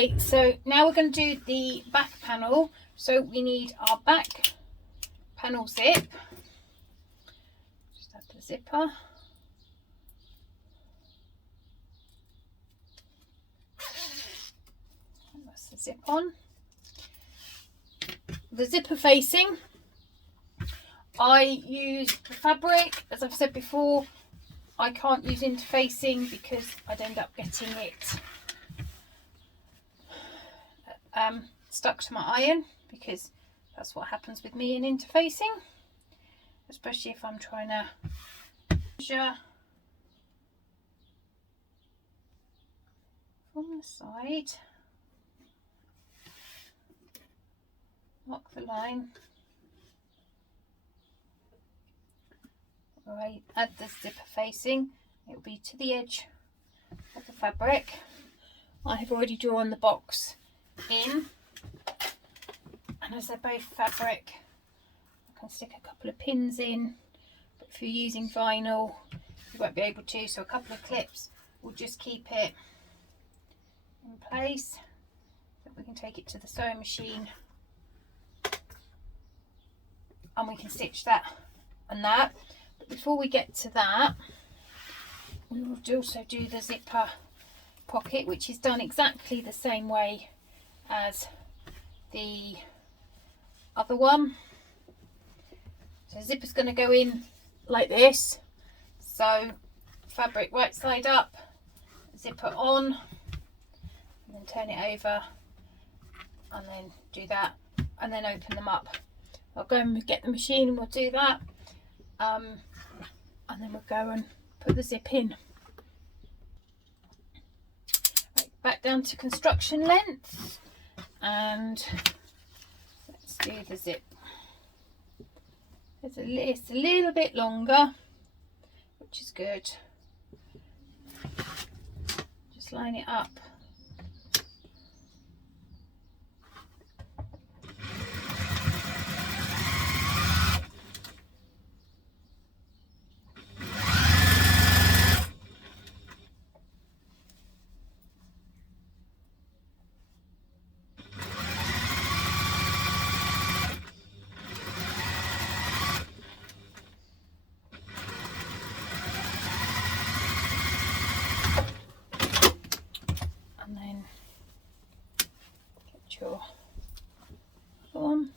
Okay, so now we're going to do the back panel. So we need our back panel zip. Just add the zipper. And that's the zip on. The zipper facing, I use the fabric. As I've said before, I can't use interfacing because I'd end up getting it stuck to my iron, because that's what happens with me in interfacing, especially if I'm trying to measure from the side, mark the line. Right, add the zipper facing, it will be to the edge of the fabric. I have already drawn the box in, and as they're both fabric, I can stick a couple of pins in, but if you're using vinyl you won't be able to, so a couple of clips will just keep it in place. So we can take it to the sewing machine and we can stitch that and that. But before we get to that, we will also do the zipper pocket, which is done exactly the same way as the other one. So the zipper's going to go in like this, so fabric right side up, zipper on, and then turn it over, and then do that, and then open them up. I'll go and get the machine and we'll do that, and then we'll go and put the zip in. Right, back down to construction length, and let's do the zip. It's a little bit longer, which is good. Just line it up. And then get your on.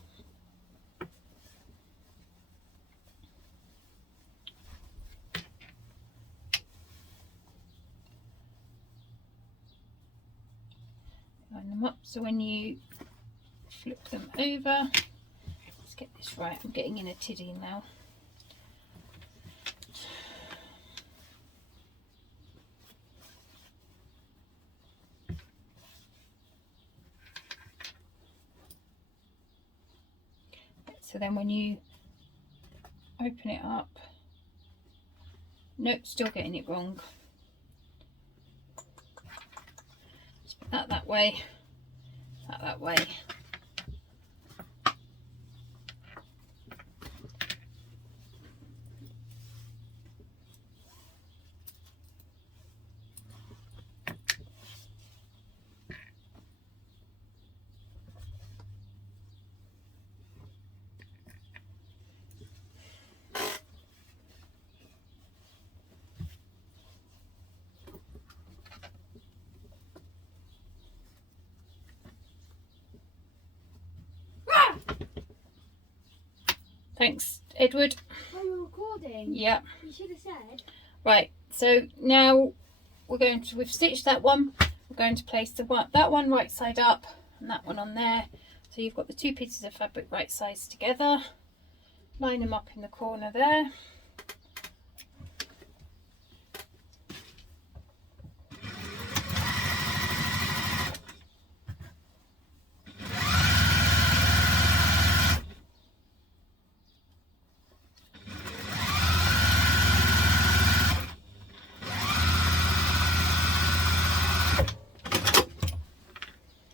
Line them up so when you flip them over, let's get this right. I'm getting in a tiddy now. So then when you open it up, nope, still getting it wrong. Just put that way, that way. Thanks, Edward. Are you recording? Yeah. You should have said. Right, so now we've stitched that one. We're going to place that one right side up and that one on there. So you've got the two pieces of fabric right sides together. Line them up in the corner there.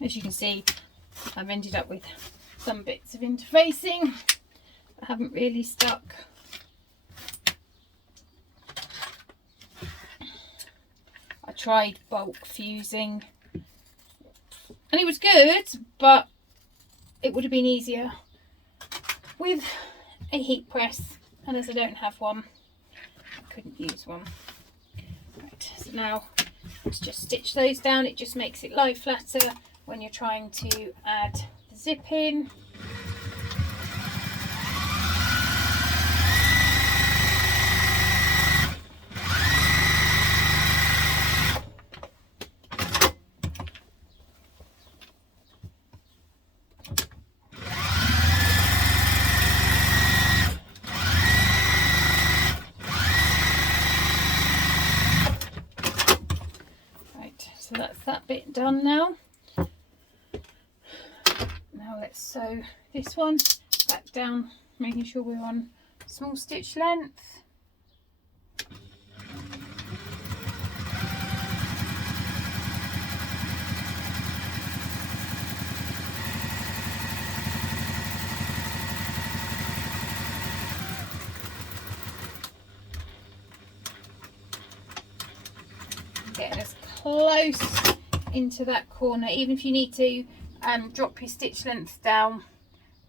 As you can see, I've ended up with some bits of interfacing that haven't really stuck. I tried bulk fusing, And it was good, but it would have been easier with a heat press, and as I don't have one, I couldn't use one. Right, so now let's just stitch those down. It just makes it lie flatter when you're trying to add the zip in. So that's that bit done now. Now let's sew this one back down, making sure we're on small stitch length. Getting as close into that corner, even if you need to drop your stitch length down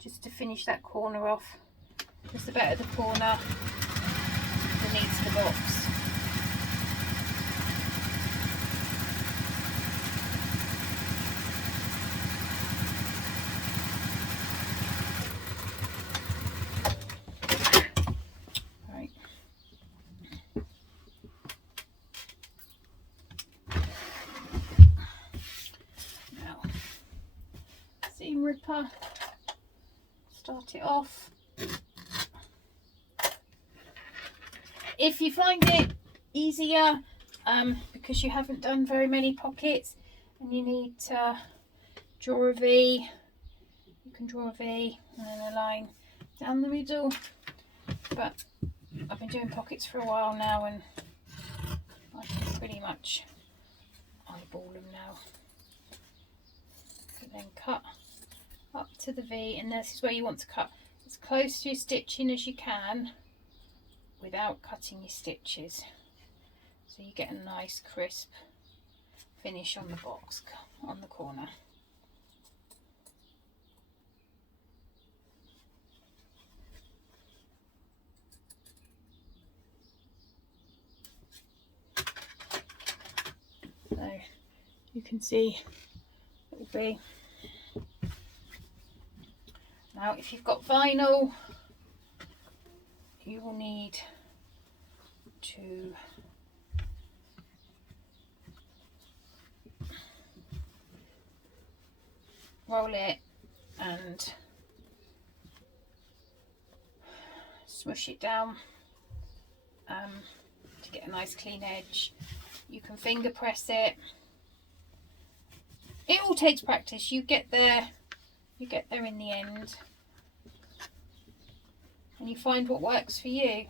just to finish that corner off, because the better the corner, the neater the box. Right. Now, seam ripper, start it off. If you find it easier because you haven't done very many pockets and you need to draw a V, you can draw a V and then a line down the middle, but I've been doing pockets for a while now and I can pretty much eyeball them now. And then cut up to the V, and this is where you want to cut as close to your stitching as you can without cutting your stitches, so you get a nice crisp finish on the box, on the corner. So you can see it will be. Now if you've got vinyl, you will need to roll it and smush it down to get a nice clean edge. You can finger press it. It all takes practice. You get there in the end, and you find what works for you.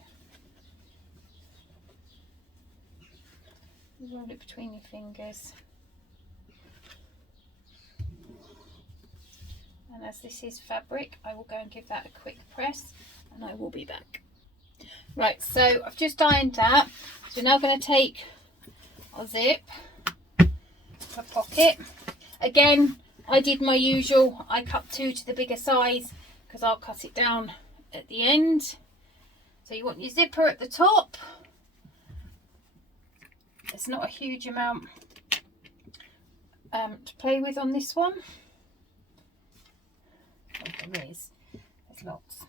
You roll it between your fingers. And as this is fabric, I will go and give that a quick press and I will be back. Right, so I've just ironed that. So we're now going to take our zip, a pocket. Again, I did my usual, I cut 2 to the bigger size because I'll cut it down at the end. So you want your zipper at the top. It's not a huge amount to play with on this one. Oh, there is. There's lots.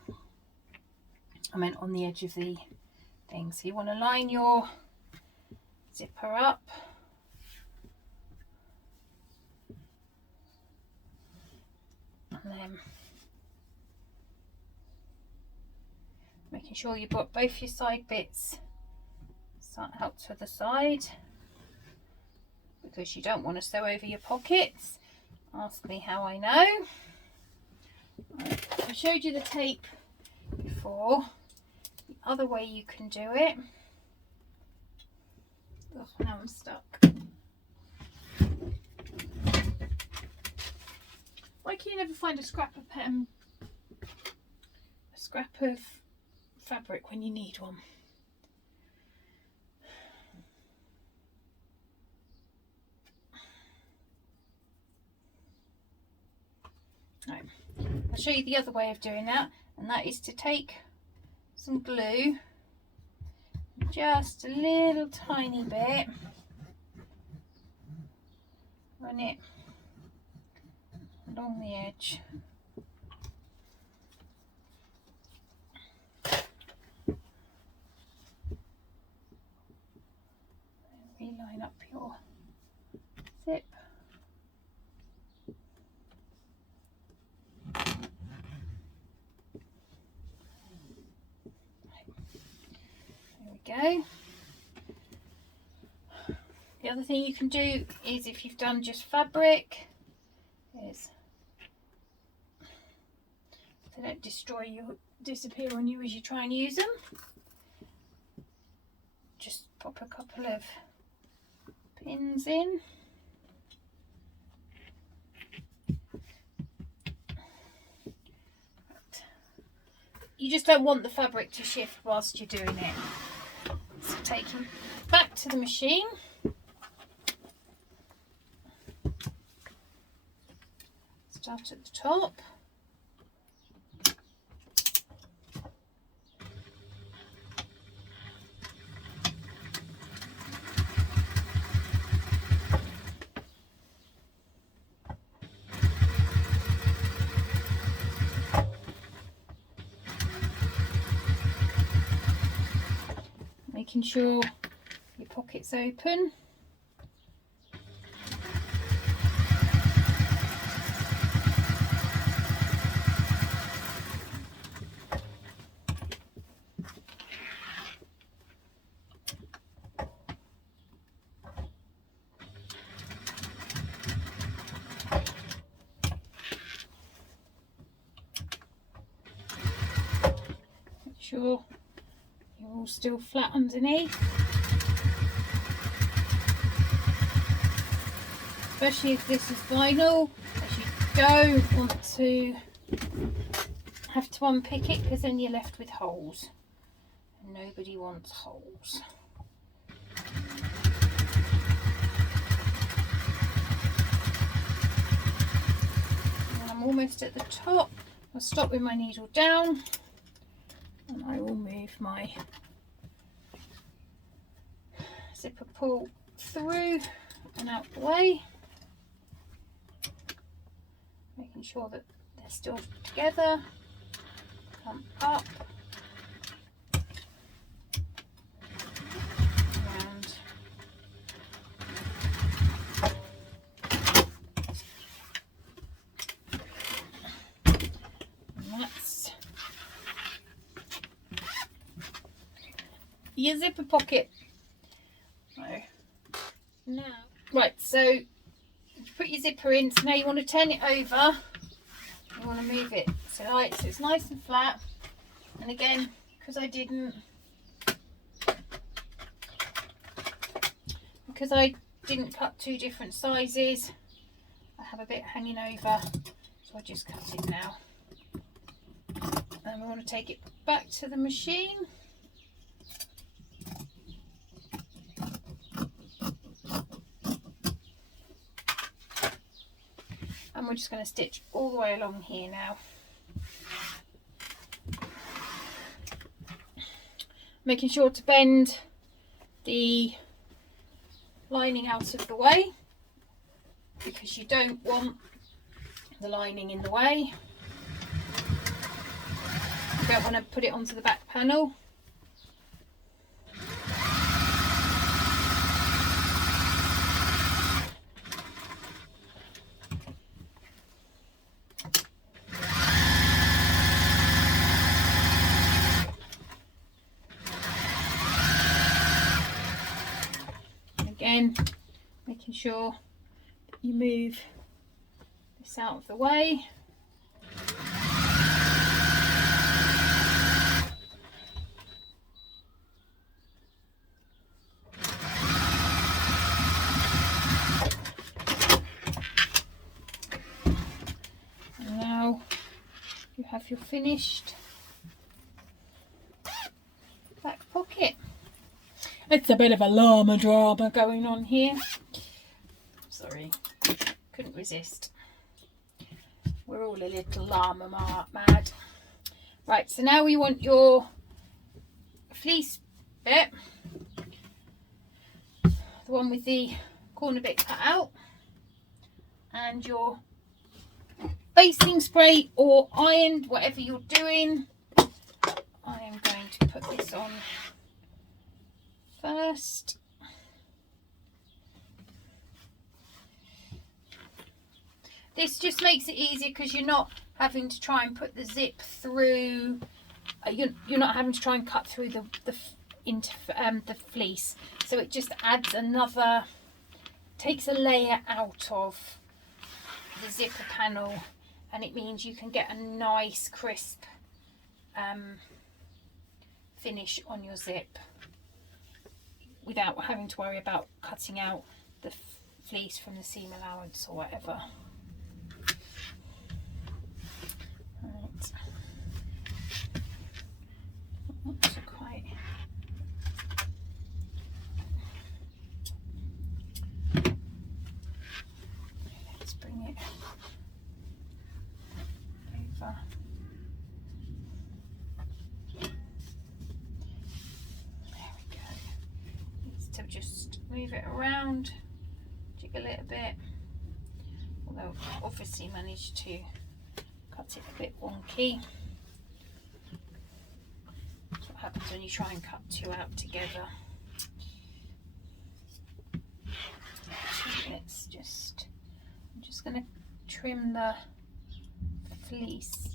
I meant on the edge of the thing. So you want to line your zipper up. And then making sure you put both your side bits out to the side, because you don't want to sew over your pockets. Ask me how I know. Right, I showed you the tape before. The other way you can do it. Oh, now I'm stuck. Why can you never find a scrap of fabric when you need one? Right. I'll show you the other way of doing that, and that is to take some glue, just a little tiny bit, run it along the edge. Reline up your zip. There we go. The other thing you can do is, if you've done just fabric, is so they don't destroy you, disappear on you as you try and use them. Just pop a couple of pins in. You just don't want the fabric to shift whilst you're doing it. So taking back to the machine. Start at the top. Making sure your pocket's open. Make sure you're all still flat underneath. Especially if this is vinyl, as you don't want to have to unpick it, because then you're left with holes. And nobody wants holes. And I'm almost at the top. I'll stop with my needle down, and I will move my zipper pull through and out the way, making sure that they're still together. Come up, around, and that's your zipper pocket. So now, right, so you put your zipper in, so now you want to turn it over. You want to move it so it's nice and flat. And again, because I didn't cut two different sizes, I have a bit hanging over, so I just cut it now. And we want to take it back to the machine. And we're just going to stitch all the way along here now. Making sure to bend the lining out of the way, because you don't want the lining in the way. You don't want to put it onto the back panel. Again, making sure that you move this out of the way. And now you have your finished back pocket. It's a bit of a llama drama going on here. Sorry, couldn't resist. We're We're all a little llama mad. Right, so now we want your fleece bit, the one with the corner bit cut out, and your basting spray or ironed, whatever you're doing. I am going to put this on first. This just makes it easier because you're not having to try and put the zip through. You're not having to try and cut through the fleece. So it just adds another, takes a layer out of the zipper panel, and it means you can get a nice crisp finish on your zip without having to worry about cutting out the fleece from the seam allowance or whatever. Right. Not so quite. Let's bring it over. To just move it around, jig a little bit, although I've obviously managed to cut it a bit wonky. That's what happens when you try and cut two out together. Let's just, I'm just going to trim the fleece.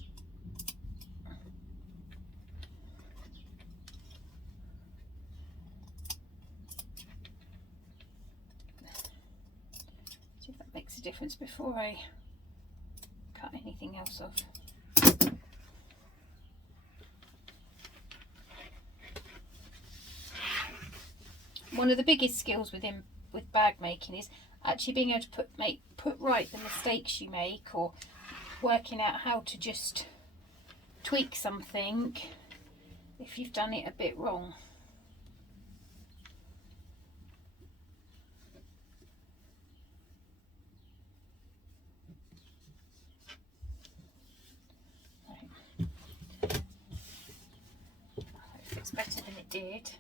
Makes a difference before I cut anything else off. One of the biggest skills with bag making is actually being able to put right the mistakes you make, or working out how to just tweak something if you've done it a bit wrong. It's better than it did.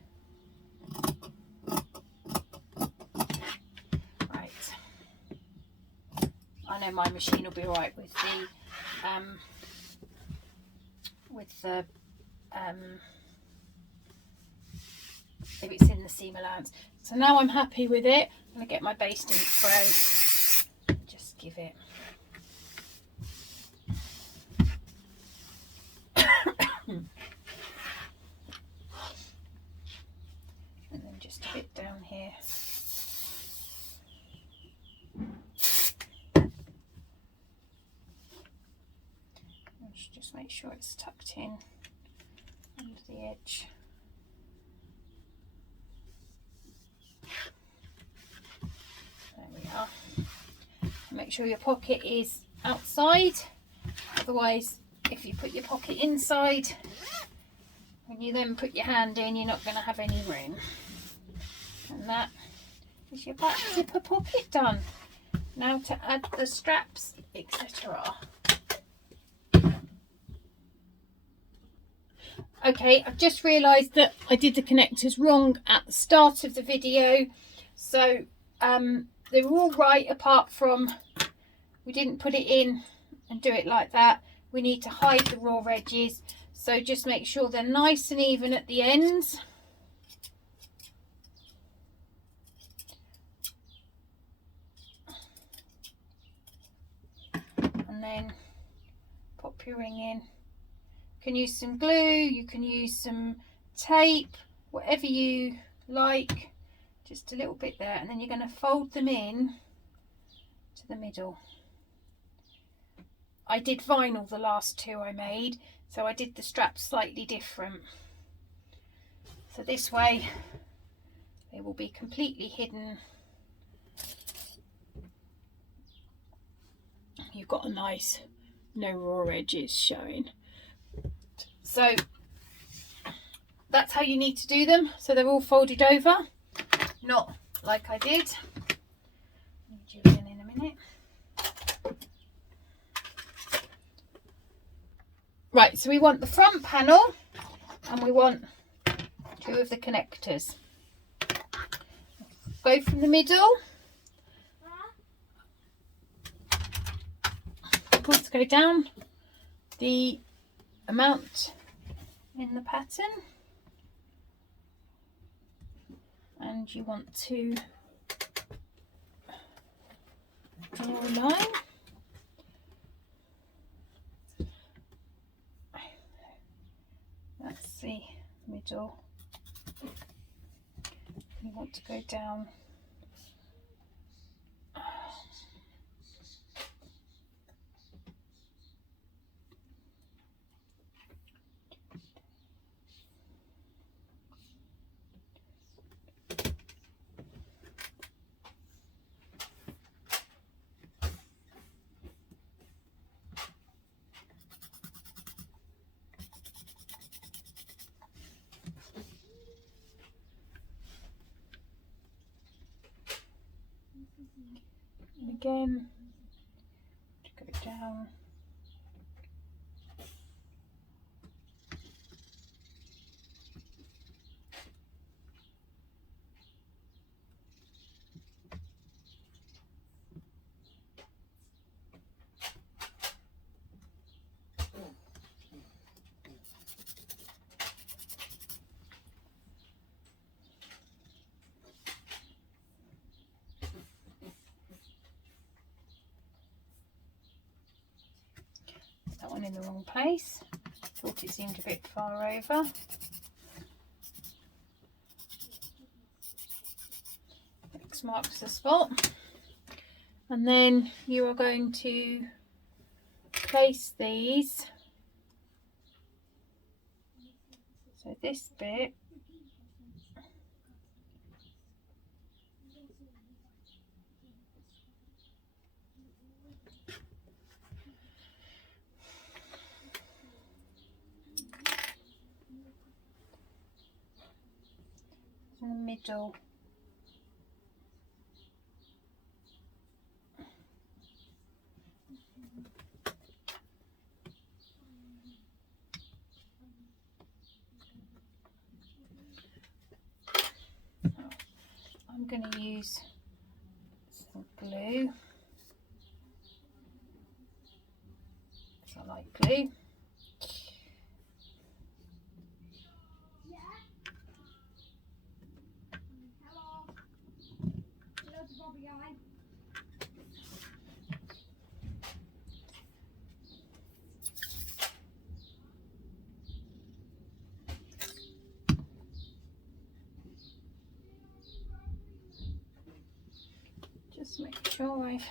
Right. I know my machine will be alright with the if it's in the seam allowance. So now I'm happy with it. I'm going to get my basting spray and just give it. And then just a bit down here. Just make sure it's tucked in under the edge. There we are. Make sure your pocket is outside, otherwise if you put your pocket inside, when you then put your hand in, you're not going to have any room. And that is your back zipper pocket done. Now to add the straps, etc. Okay, I've just realised that I did the connectors wrong at the start of the video. So they were all right, apart from we didn't put it in and do it like that. We need to hide the raw edges. So just make sure they're nice and even at the ends. And then pop your ring in. You can use some glue, you can use some tape, whatever you like. Just a little bit there, and then you're going to fold them in to the middle. I did vinyl the last two I made, so I did the straps slightly different. So this way they will be completely hidden. You've got a nice, no raw edges showing. So that's how you need to do them. So they're all folded over, not like I did. Need you again in a minute. Right, so we want the front panel and we want 2 of the connectors. Go from the middle. Let's go down the amount in the pattern, and you want to draw a line. That's the middle. You want to go down and again to go down. That one in the wrong place. Thought it seemed a bit far over. X marks the spot. And then you are going to place these. So this bit in the middle. I'm going to use some glue. I like glue. Just make sure I've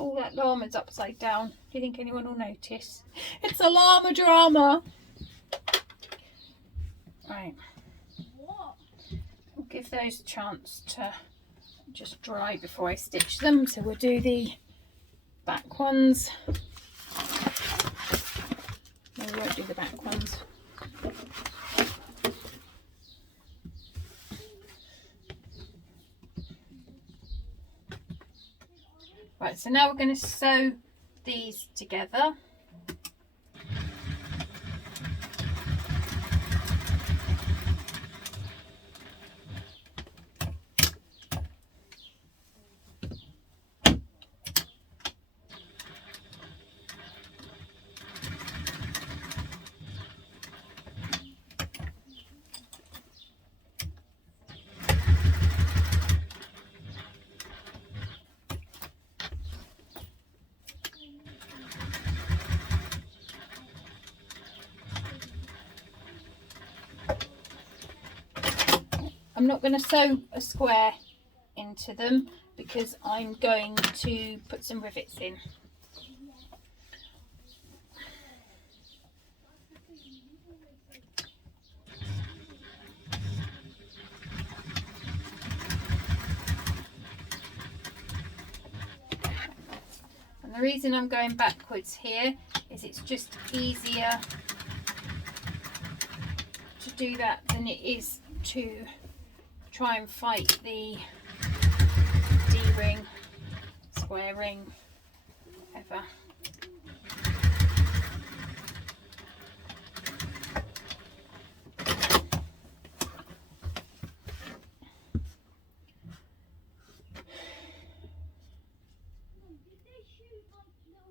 Oh, that llama's upside down. Do you think anyone will notice? It's a llama drama. Right. We'll give those a chance to just dry before I stitch them. So we'll do the back ones. No, we won't do the back ones. Right, so now we're going to sew these together. I'm not going to sew a square into them because I'm going to put some rivets in. And the reason I'm going backwards here is it's just easier to do that than it is to try and fight the wearing, whatever.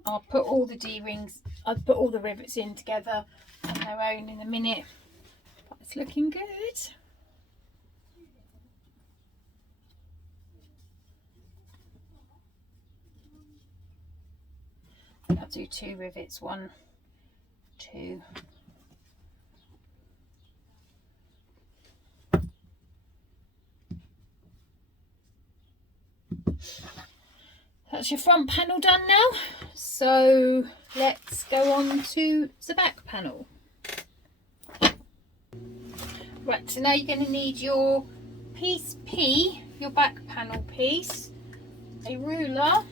I'll put all the D-rings, I'll put all the rivets in together on their own in a minute, but it's looking good. I'll do 2 rivets, 1, 2. That's your front panel done now. So let's go on to the back panel. Right, so now you're going to need your piece P, your back panel piece, a ruler,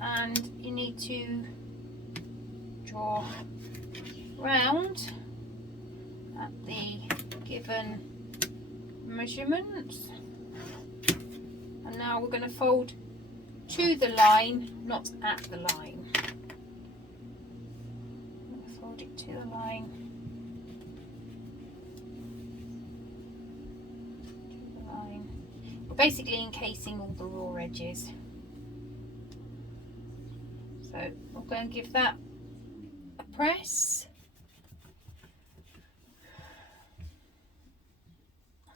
and you need to draw round at the given measurements. And now we're going to fold to the line, not at the line. I'm going to fold it to the line. To the line. We're basically encasing all the raw edges. So we'll go and give that a press.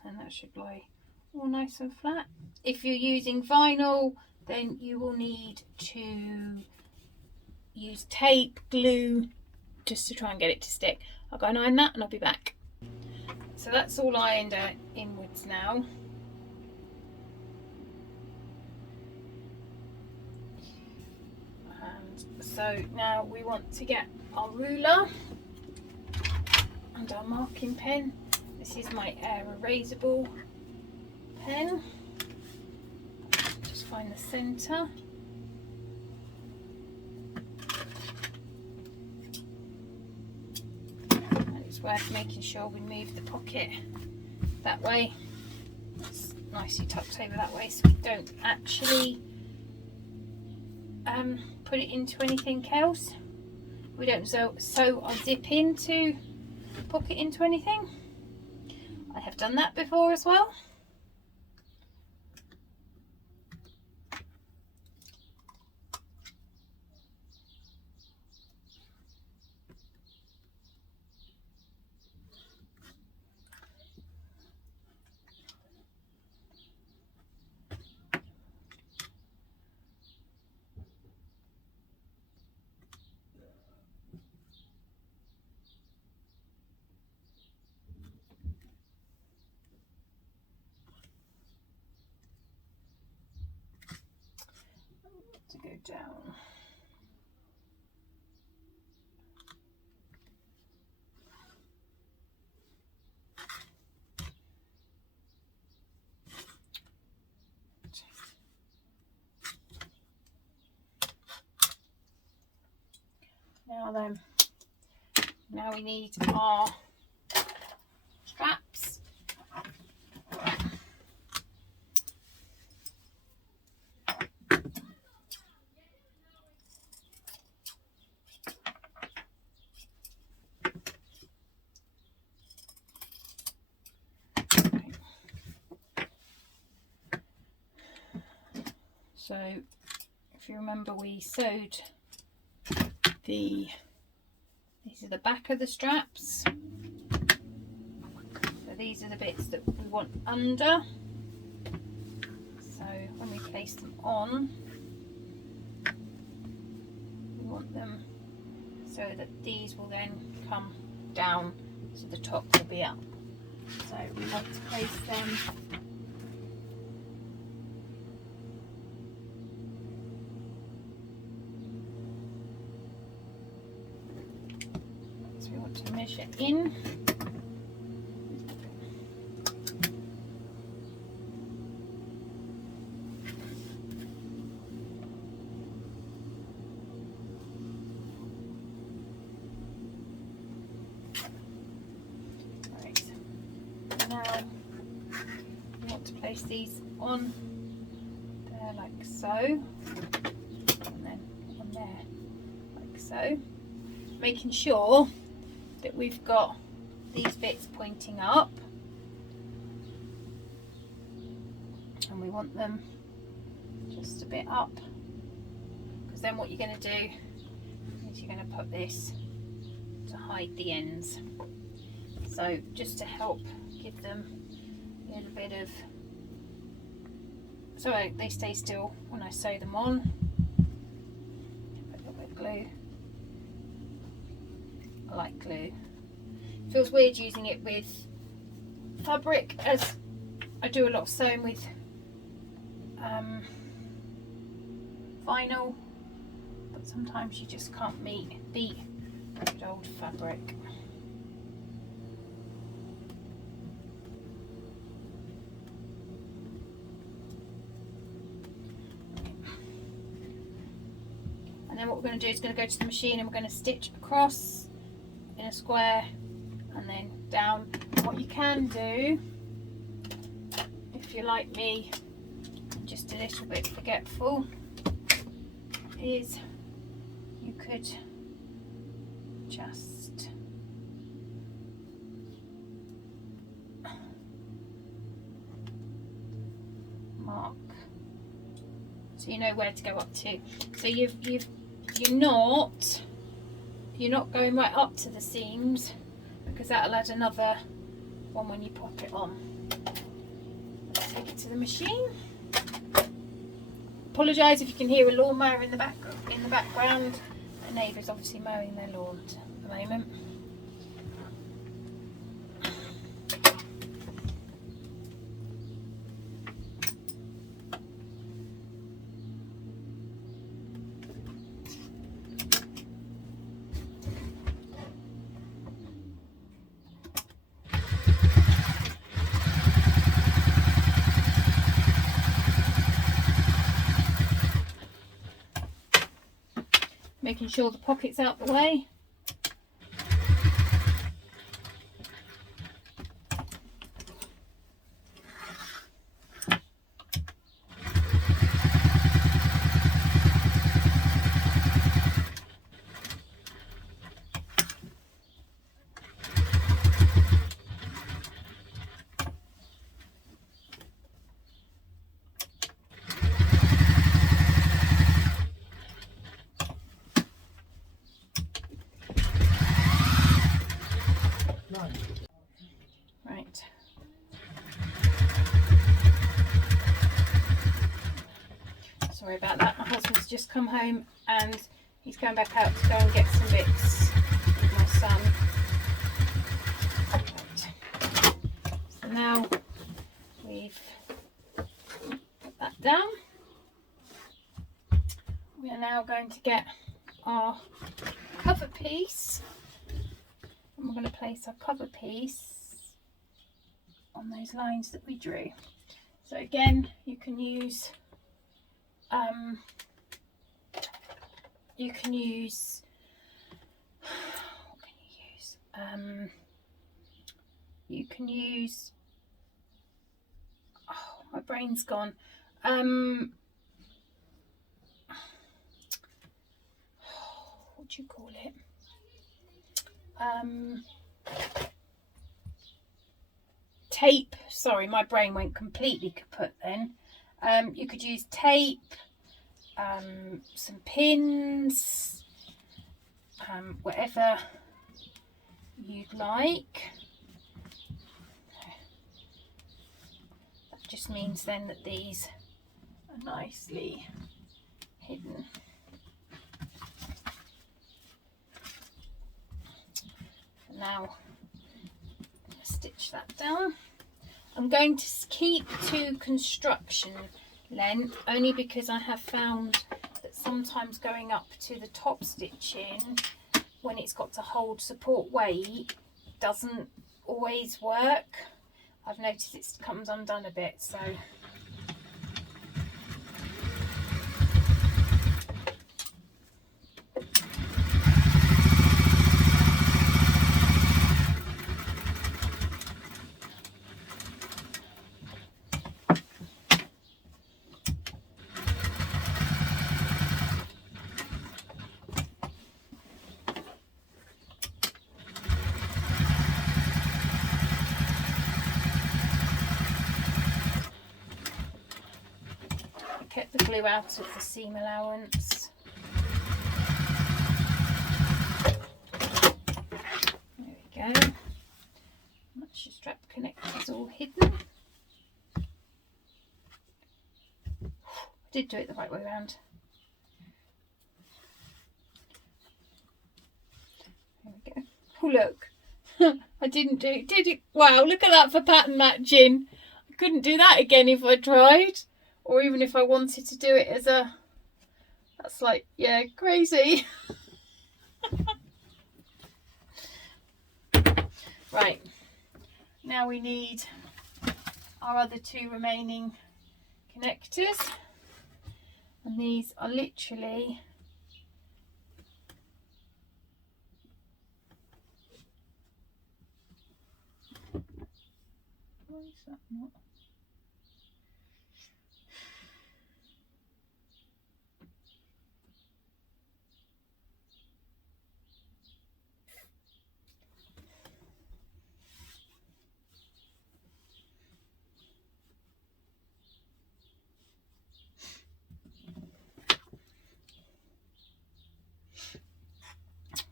And that should lie all nice and flat. If you're using vinyl, then you will need to use tape, glue, just to try and get it to stick. I'll go and iron that and I'll be back. So that's all ironed out inwards now. And so now we want to get our ruler and our marking pen. This is my erasable pen. Just find the centre. And it's worth making sure we move the pocket that way. It's nicely tucked over that way so we don't actually put it into anything else. We don't sew or zip into the pocket into anything. I have done that before as well. To go down. Now then, now we need our straps. So if you remember, we sewed these are the back of the straps. So these are the bits that we want under. So when we place them on, we want them so that these will then come down, so the top will be up. So we want to place them to measure in. Right. Now we want to place these on there like like so, and then on there like so, making sure that we've got these bits pointing up, and we want them just a bit up, because then what you're going to do is you're going to put this to hide the ends, so just to help give them a little bit of, so they stay still when I sew them on. Put a little bit of glue. I like glue. It feels weird using it with fabric, as I do a lot of sewing with vinyl, but sometimes you just can't beat good old fabric. And then what we're going to do is going to go to the machine and we're going to stitch across in a square and then down. What you can do, if you're like me, just a little bit forgetful, is you could just mark so you know where to go up to. So you're not going right up to the seams, because that'll add another one when you pop it on. Let's take it to the machine. Apologise if you can hear a lawnmower in the background. The neighbour's obviously mowing their lawn at the moment. Making sure the pocket's out the way. Right. Sorry about that. My husband's just come home and he's going back out to go and get some bits with my son. Right. So now we've put that down. We are now going to get our cover piece. And we're going to place our cover piece on those lines that we drew. So again, you can use what can you use? You can use, oh, my brain's gone. What do you call it? Tape. Sorry, my brain went completely kaput then. You could use tape, some pins, whatever you'd like. That just means then that these are nicely hidden. Now stitch that down. I'm going to keep to construction length, only because I have found that sometimes going up to the top stitching, when it's got to hold support weight, doesn't always work. I've noticed it comes undone a bit, so glue out of the seam allowance. There we go. That's your strap connectors all hidden. I did do it the right way around. There we go. Oh look, I didn't do it, did it? Wow, look at that for pattern matching. I couldn't do that again if I tried, or even if I wanted to do it as a, that's like, yeah, crazy. Right, now we need our other two remaining connectors, and these are literally why is that not?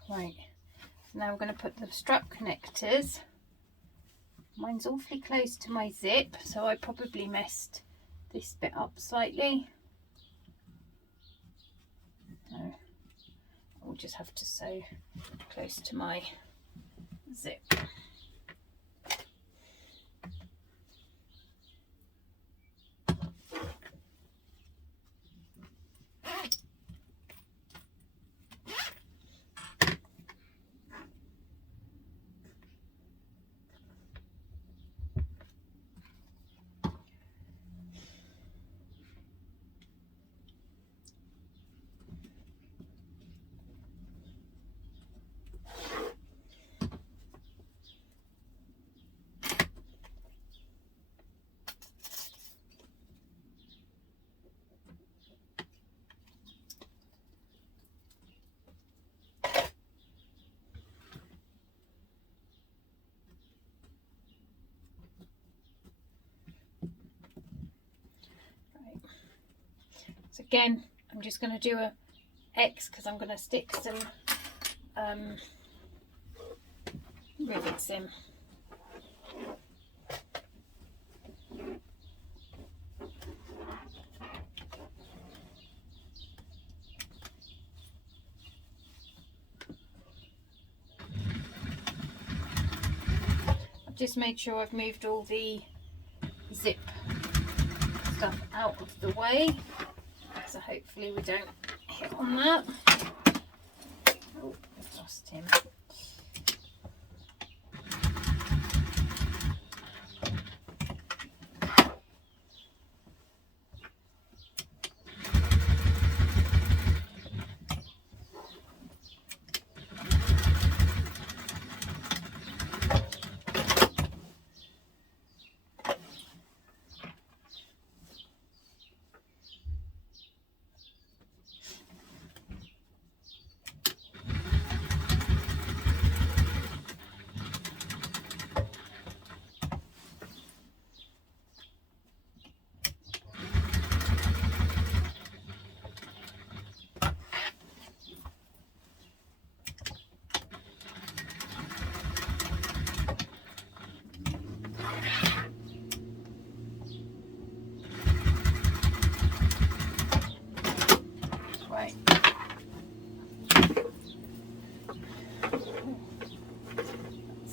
Right, now we're going to put the strap connectors. Mine's awfully close to my zip, so I probably messed this bit up slightly. So I'll just have to sew close to my zip. So again, I'm just going to do a X because I'm going to stick some rivets in. I've just made sure I've moved all the zip stuff out of the way, so hopefully we don't hit on that. Oh, I've lost him.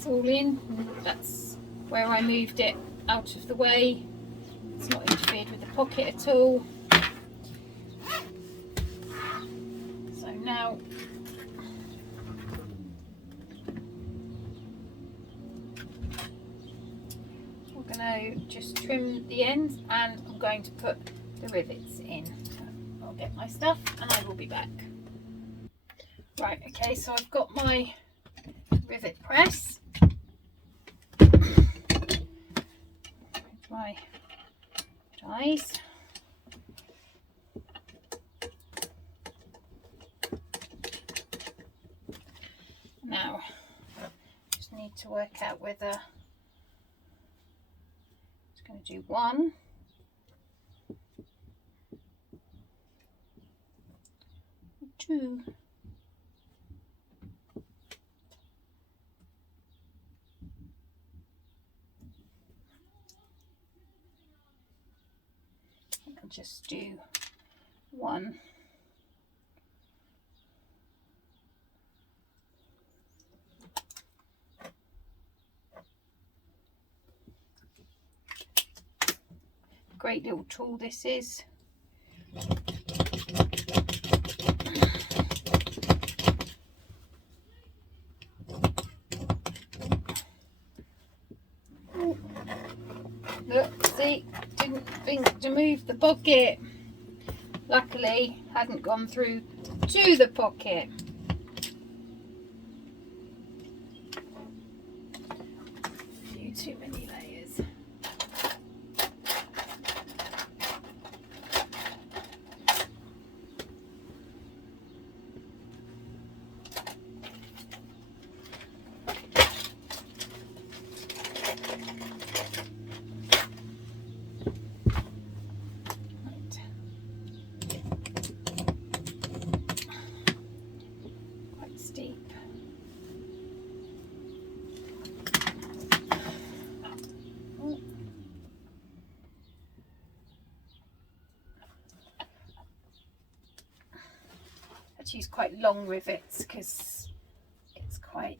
All in. That's where I moved it out of the way. It's not interfered with the pocket at all. So now we're going to just trim the ends, and I'm going to put the rivets in. I'll get my stuff and I will be back. Right, okay, so I've got my rivet press. My dies. Now, just need to work out whether it's going to do one 2. I'll just do 1. Great little tool this is. Look, see, didn't think to move the pocket. Luckily, hadn't gone through to the pocket. A few too many layers. Use quite long rivets because it's quite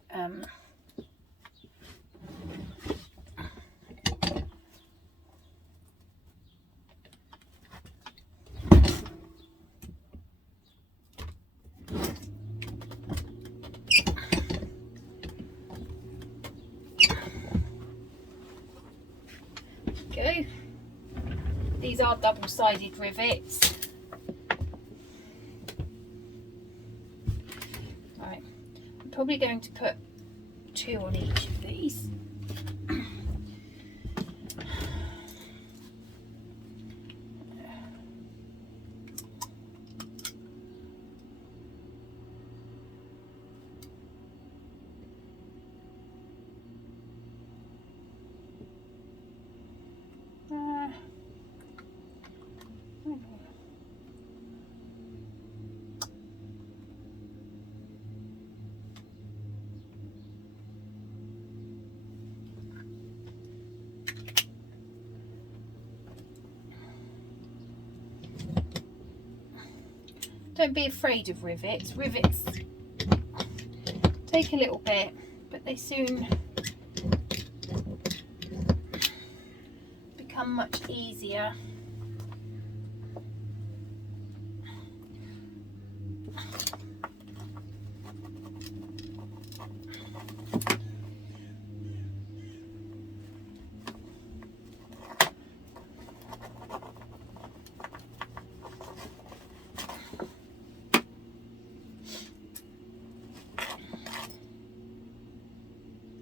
go. These are double-sided rivets. Probably going to put 2 on each of these. Don't be afraid of rivets. Rivets take a little bit, but they soon become much easier.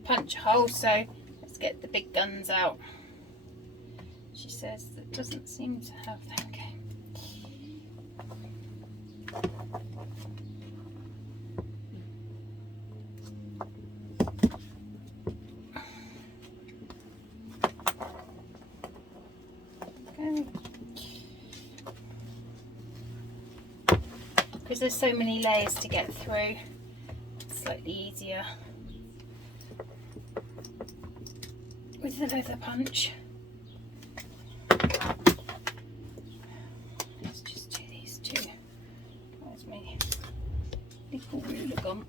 Punch a hole, so let's get the big guns out. She says that doesn't seem to have that. Okay. Okay. Because there's so many layers to get through, it's slightly easier with the leather punch. Let's just do these 2. Where's my little ruler gone?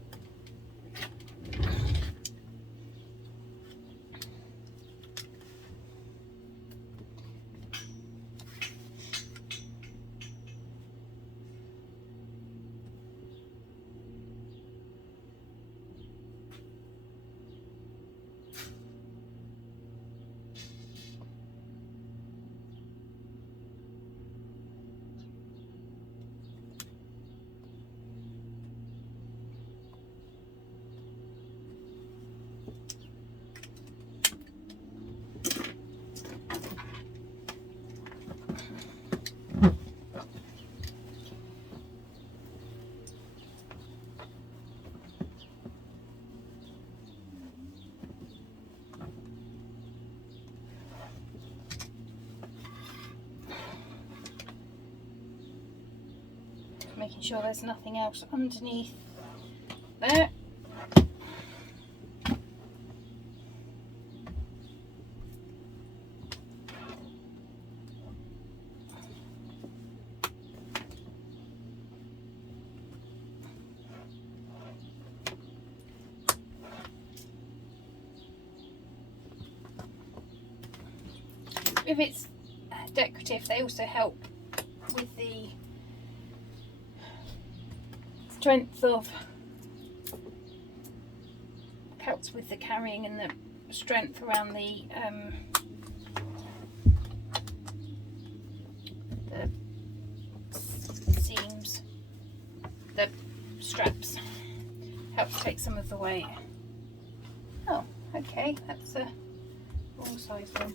making sure there's nothing else underneath there. If it's decorative, they also help with the strength of, helps with the carrying and the strength around the seams, the straps, helps take some of the weight. Oh, okay, that's a wrong size one.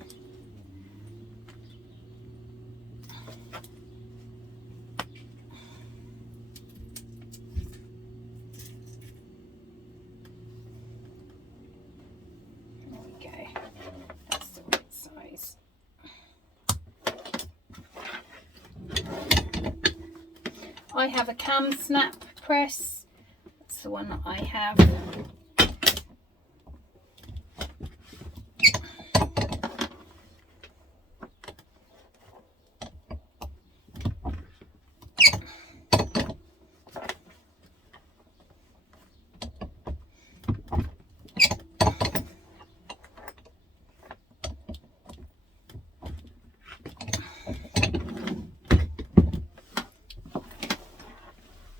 I have a cam snap press, that's the one that I have.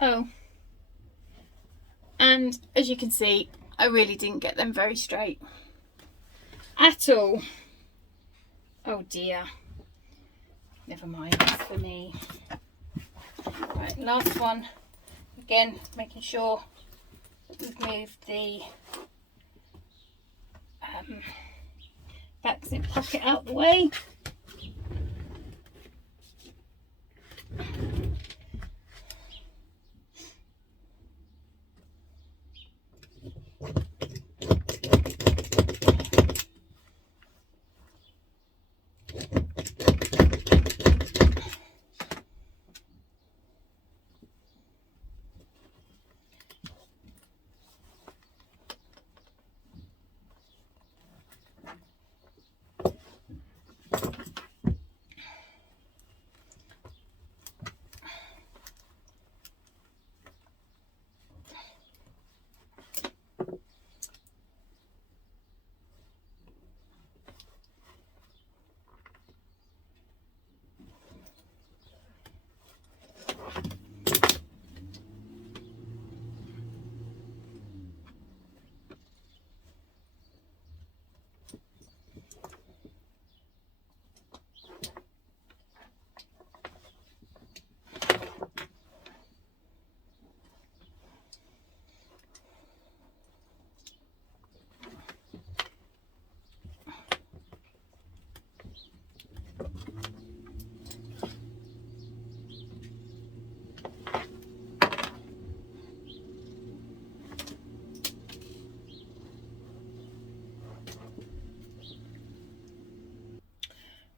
Oh, and as you can see, I really didn't get them very straight at all. Oh dear, never mind, that's for me. Right, last one, again making sure that we've moved the back zip pocket out the way.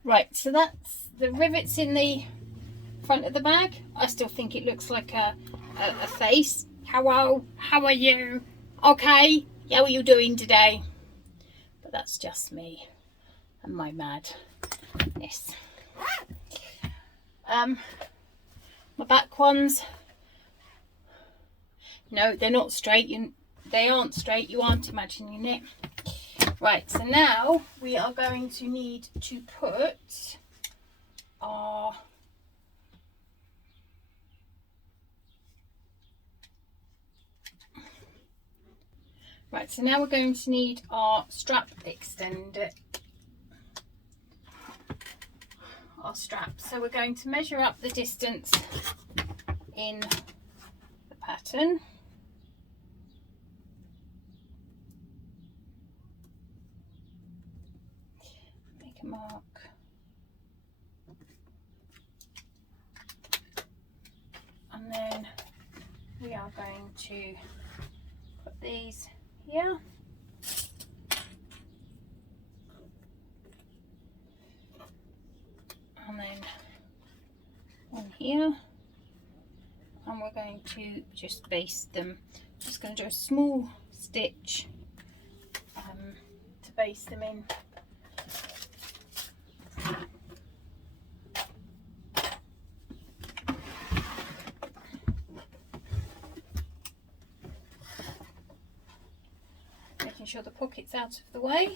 Right, so that's the rivets in the front of the bag. I still think it looks like a face. Hello, how are you? Okay, how are you doing today? But that's just me and my madness. My back ones, no, they're not straight. They aren't straight, you aren't imagining it. Right, so now we are going to need to put our right, so now we're going to need our strap extender. Our strap. So we're going to measure up the distance in the pattern. Make a mark. And then we are going to put these here. And then on here. And we're going to just baste them. Just going to do a small stitch to baste them in. Making sure the pocket's out of the way.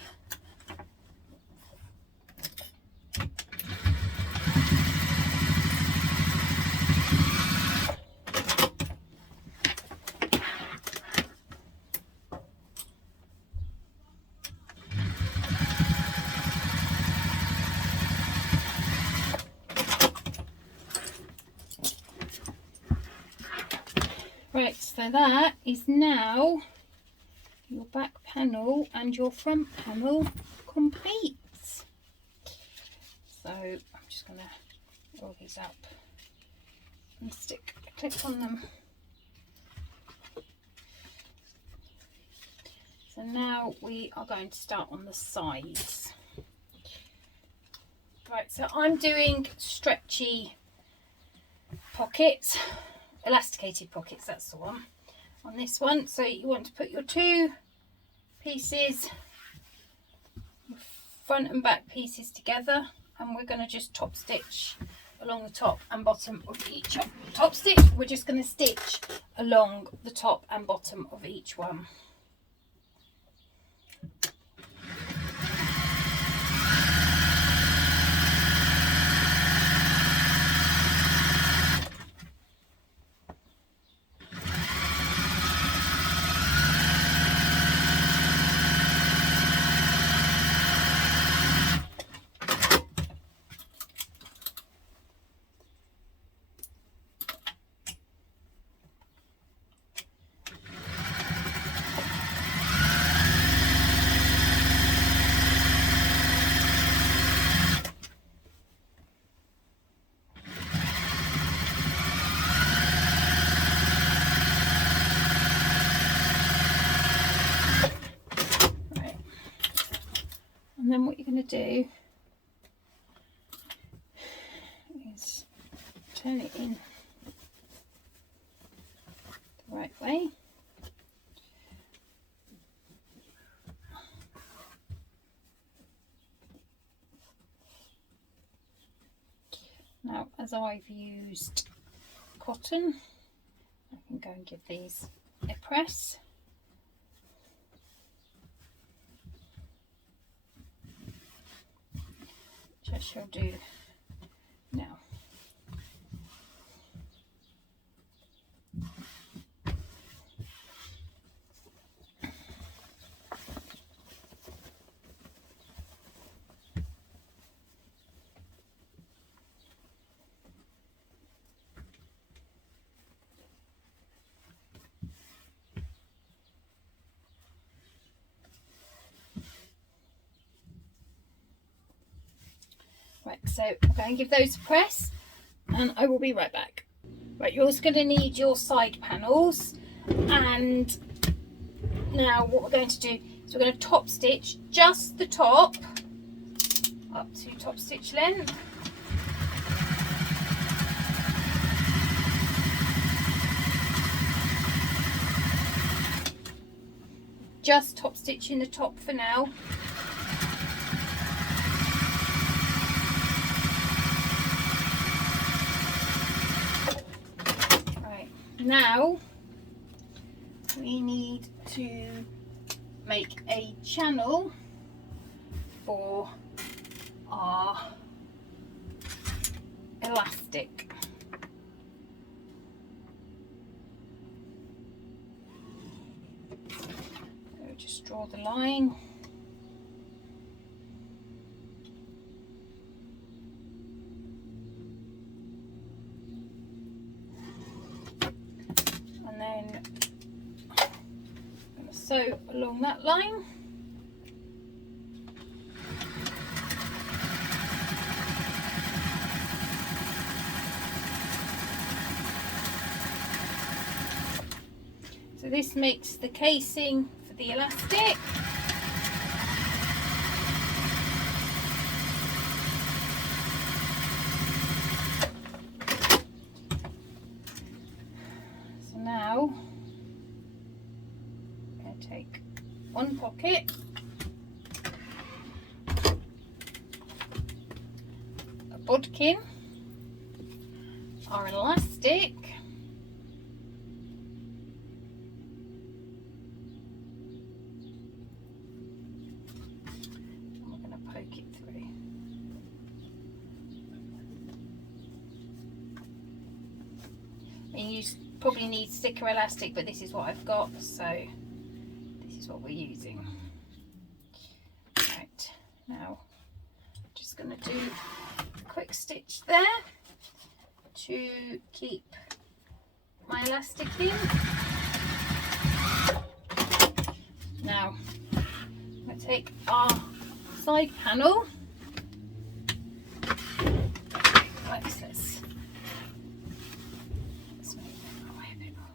Right, so that is now your back panel and your front panel complete. So I'm just going to roll these up and stick a clip on them. So now we are going to start on the sides. Right, so I'm doing stretchy pockets, elasticated pockets, that's the one on this one. So you want to put your two pieces, front and back pieces together, and we're going to just top stitch along the top and bottom of each top stitch. We're just going to stitch along the top and bottom of each one. And then what you're going to do is turn it in the right way. Now, as I've used cotton, I can go and give these a press. I shall do now. Right, so I'm going to give those a press and I will be right back. Right, you're also going to need your side panels, and now what we're going to do is we're going to top stitch just the top up to top stitch length. Just top stitching the top for now. Now we need to make a channel for our elastic. So just draw the line. And then I'm going to sew along that line. So this makes the casing for the elastic. So now I'm going to take one pocket, a bodkin, our elastic, and we're going to poke it through. And you probably need thicker elastic, but this is what I've got, so this is what we're using. Right, now just going to do a quick stitch there to keep my elastic in. Now I'm going to take our side panel. Right, let's move that away a bit more.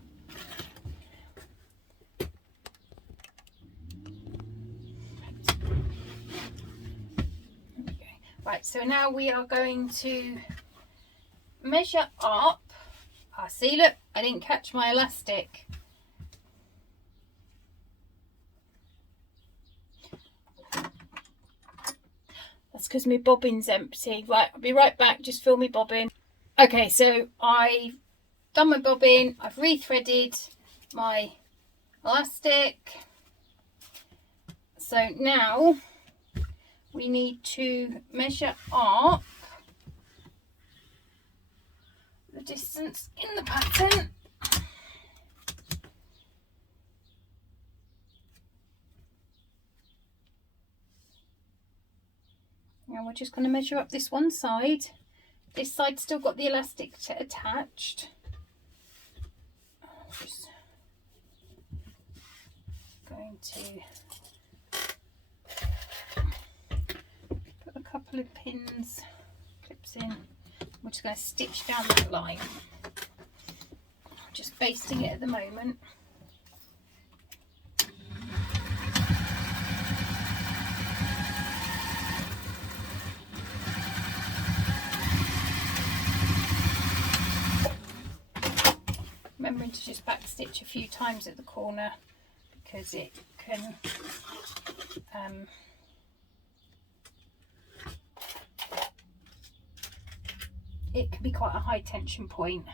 There we go. Right, so now we are going to measure up. Ah, see, look, I didn't catch my elastic. That's because my bobbin's empty. Right, I'll be right back, just fill my bobbin. Okay, so I've done my bobbin, I've rethreaded my elastic. So now we need to measure up the distance in the pattern. Now we're just going to measure up this one side. This side's still got the elastic attached. Just going to put a couple of pins, clips in. We're just going to stitch down that line. Just basting it at the moment. Remembering to just back stitch a few times at the corner because it can be quite a high tension point.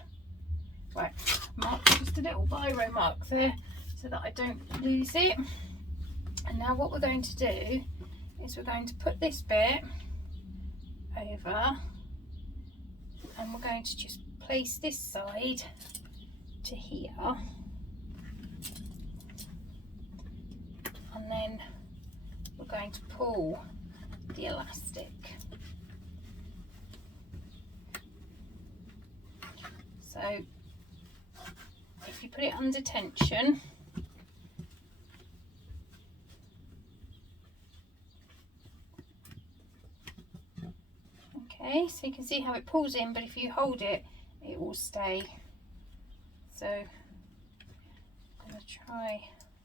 Right, mark just a little biro mark there so that I don't lose it. And now what we're going to do is we're going to put this bit over and we're going to just place this side to here, and then we're going to pull the elastic. So if you put it under tension, okay, so you can see how it pulls in, but if you hold it, it will stay. So I'm going to try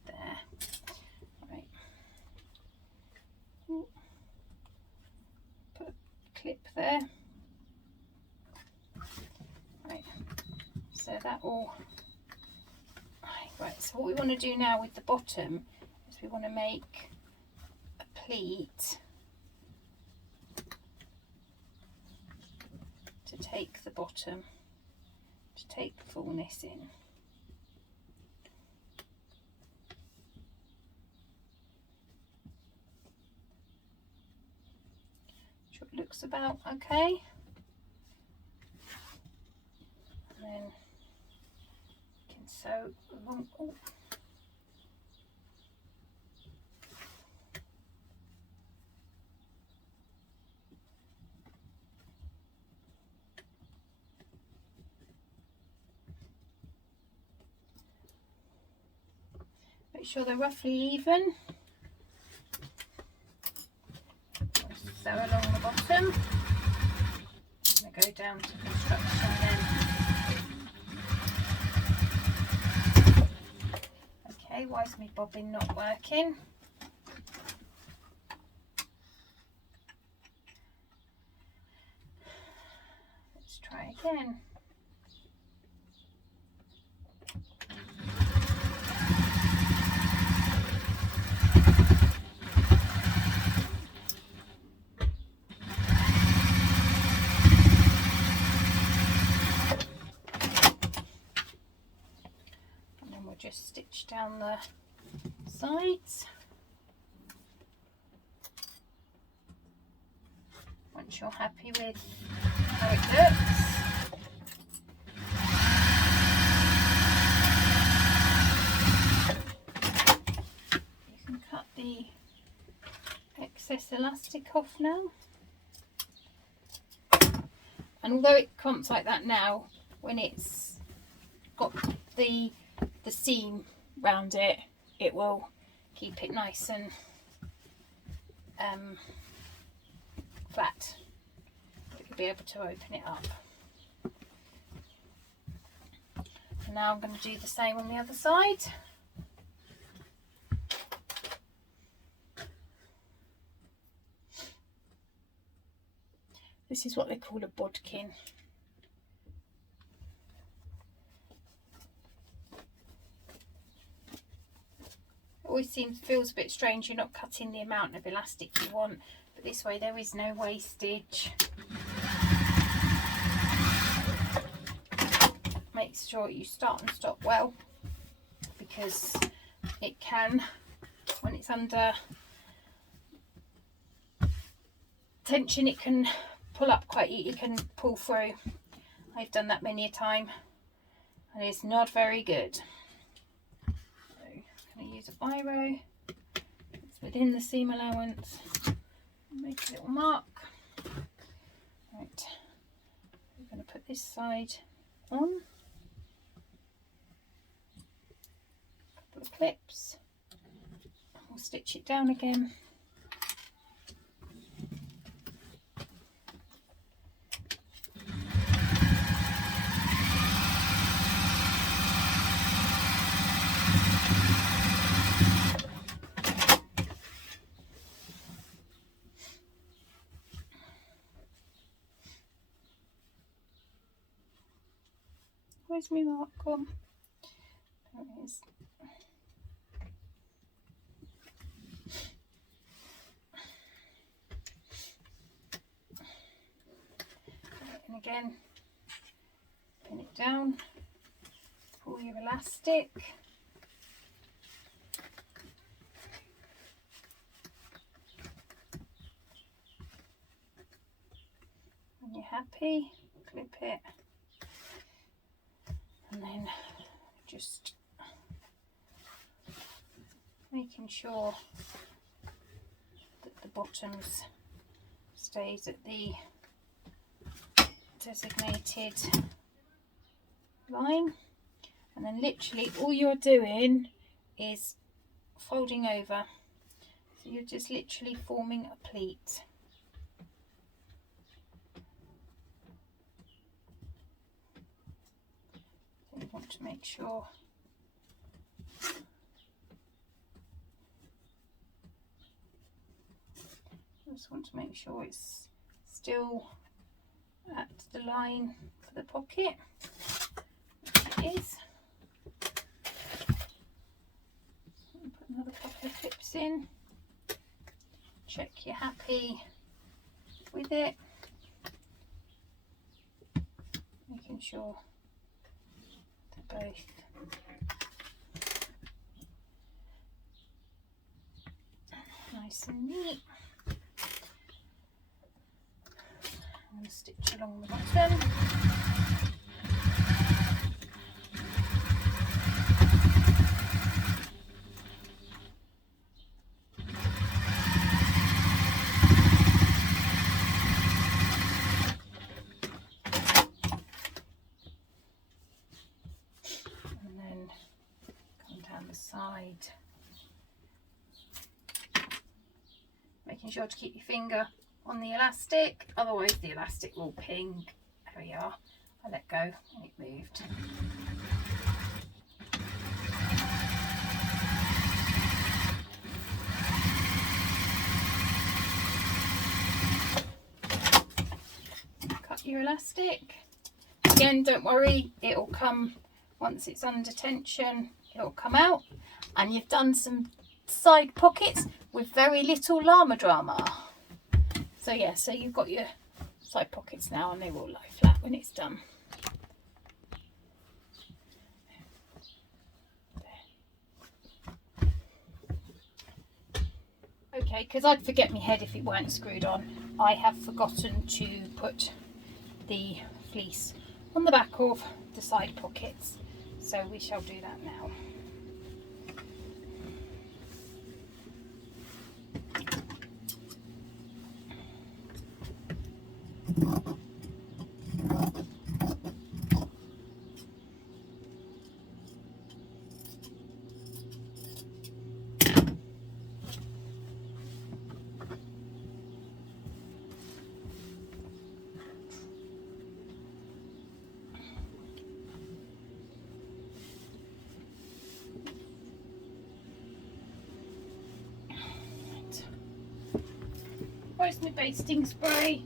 there. Right. Ooh. Put a clip there. Right. So that all. Right. So what we want to do now with the bottom is we want to make a pleat to take the bottom, to take the fullness in. Sure, it looks about okay. And then you can sew along. Oh. Make sure they're roughly even. Sew along the bottom. I'm going to go down to construction then. Okay, why is my bobbin not working? Let's try again. we'll just stitch down the sides. Once you're happy with how it looks. You can cut the excess elastic off now. And although it clumps like that now, when it's got the seam round it, it will keep it nice and flat. You'll be able to open it up. And now I'm going to do the same on the other side. This is what they call a bodkin. It always feels a bit strange you're not cutting the amount of elastic you want, but this way there is no wastage. Make sure you start and stop well, because it can, when it's under tension, it can pull up quite easy, it can pull through. I've done that many a time and it's not very good. So I'm going to use a biro. It's within the seam allowance. Make a little mark. Right, we're going to put this side on. A couple of clips. We'll stitch it down again. Where's my mark gone? There it is. And again, pin it down, pull your elastic. When you're happy, clip it. And then just making sure that the bottoms stays at the designated line, and then literally all you're doing is folding over, so you're just literally forming a pleat. You want to make sure it's still at the line for the pocket, which it is. Put another couple of clips in, check you're happy with it, making sure both nice and neat. I'm going to stitch along the bottom. Side, making sure to keep your finger on the elastic, otherwise the elastic will ping. There we are. I let go and it moved. Cut your elastic. Again, don't worry, it'll come once it's under tension. It'll come out, and you've done some side pockets with very little llama drama. So yeah, so you've got your side pockets now, and they will lie flat when it's done. Okay, because I'd forget my head if it weren't screwed on. I have forgotten to put the fleece on the back of the side pockets, so we shall do that now. Where's my basting spray?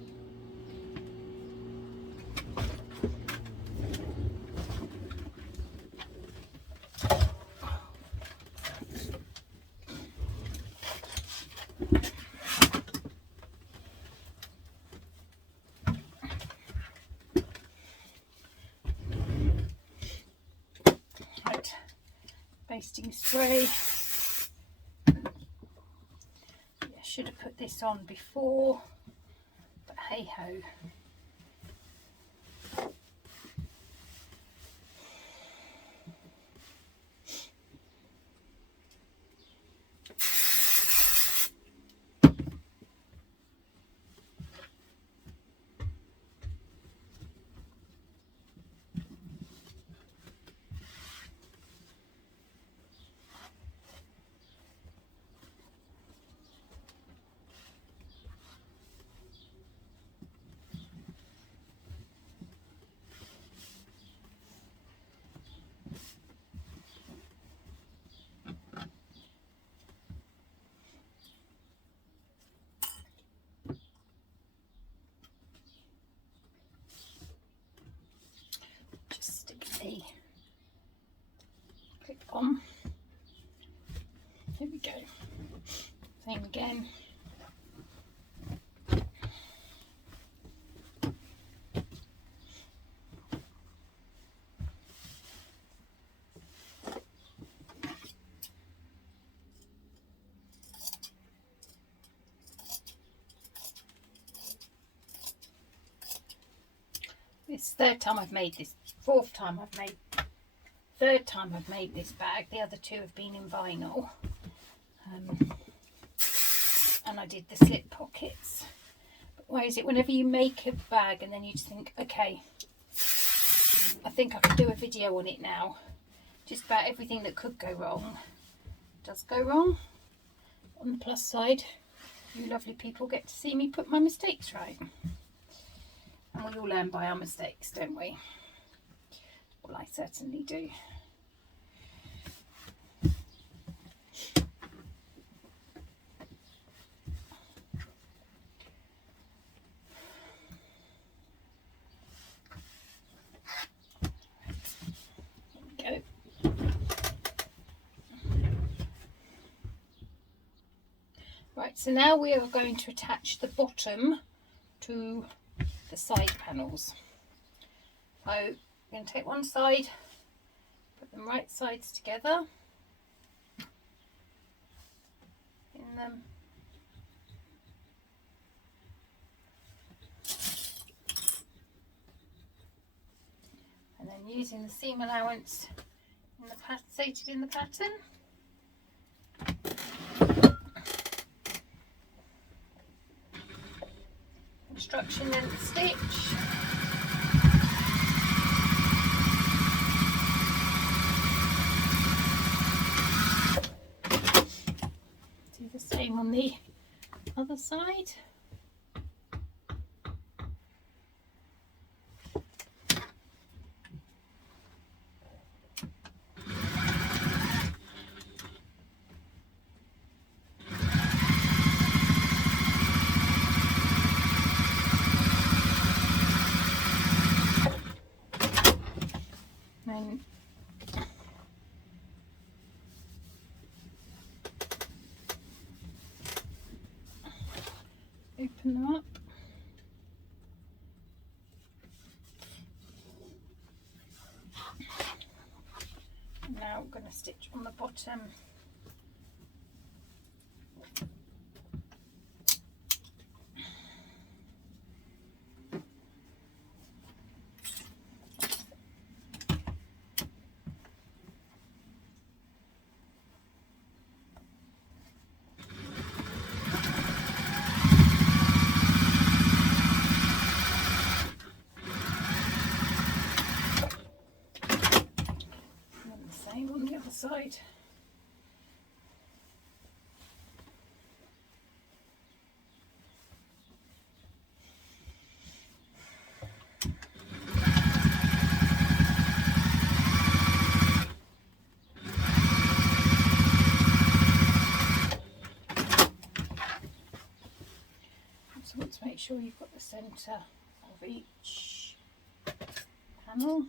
Right, basting spray. Should have put this on before, but hey ho. Just stick a clip on. Here we go. Same again. It's third time I've made this, third time I've made this bag. The other two have been in vinyl. And I did the slip pockets. But why is it whenever you make a bag and then you just think, okay, I think I could do a video on it now. Just about everything that could go wrong does go wrong. On the plus side, you lovely people get to see me put my mistakes right. And we all learn by our mistakes, don't we? Well, I certainly do. There we go. Right, so now we are going to attach the bottom to the side panels. So I'm going to take one side, put them right sides together, in them, and then using the seam allowance in the stated in the pattern. Construction length stitch. Do the same on the other side. Then open them up. Now I'm going to stitch on the bottom same on the other side. So let's make sure you've got the centre of each panel.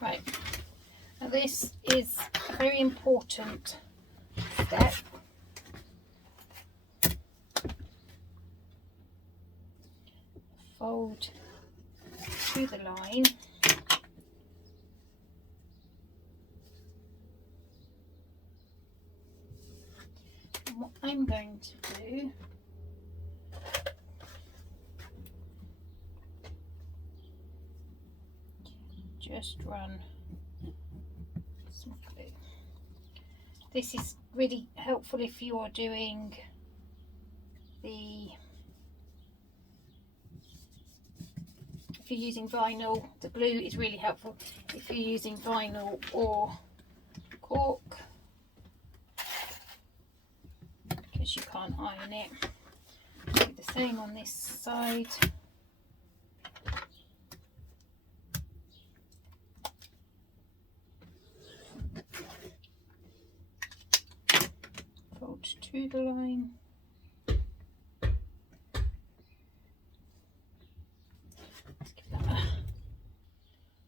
Right, now this is a very important step. Fold to the line. And what I'm going to do just run some glue. This is really helpful if you are doing if you're using vinyl. The glue is really helpful if you're using vinyl or cork, because you can't iron it. Do the same on this side. Fold to the line.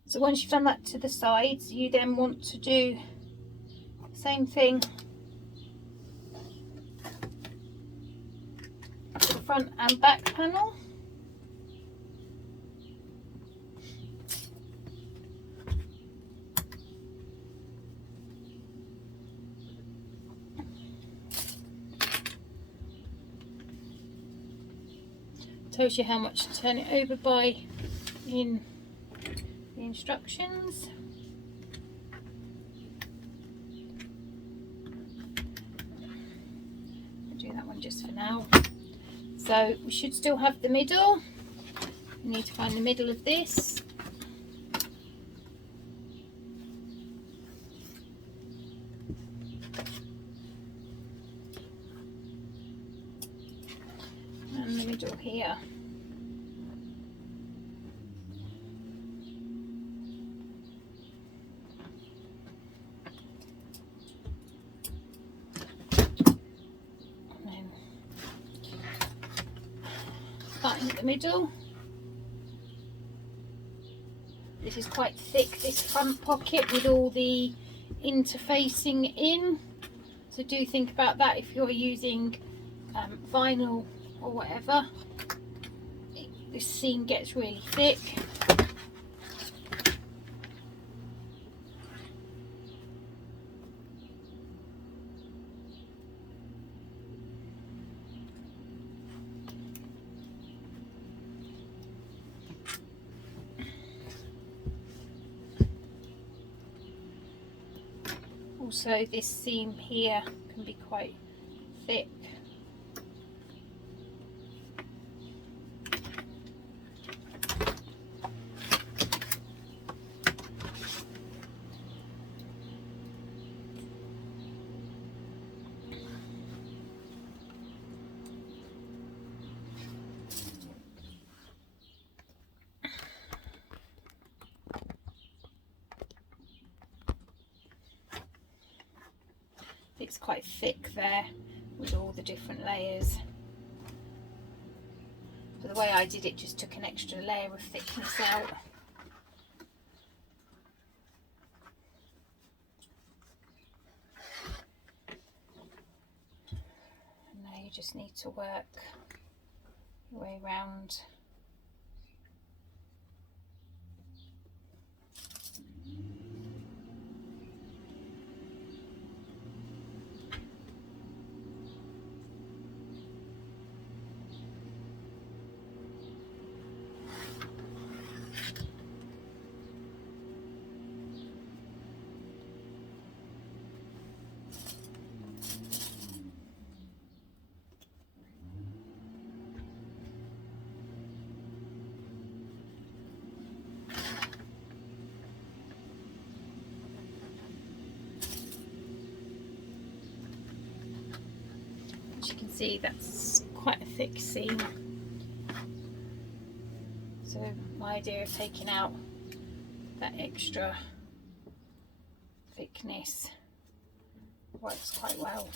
So once you've done that to the sides, you then want to do the same thing to the front and back panel. Tells you how much to turn it over by in the instructions. I'll do that one just for now. So we should still have the middle. We need to find the middle of this. And the middle here. In the middle. This is quite thick, this front pocket, with all the interfacing in, so do think about that if you're using vinyl or whatever. This seam gets really thick. Also, this seam here can be quite thick. It's quite thick there with all the different layers. So the way I did it just took an extra layer of thickness out. And now you just need to work your way round. As you can see, that's quite a thick seam, so my idea of taking out that extra thickness works quite well.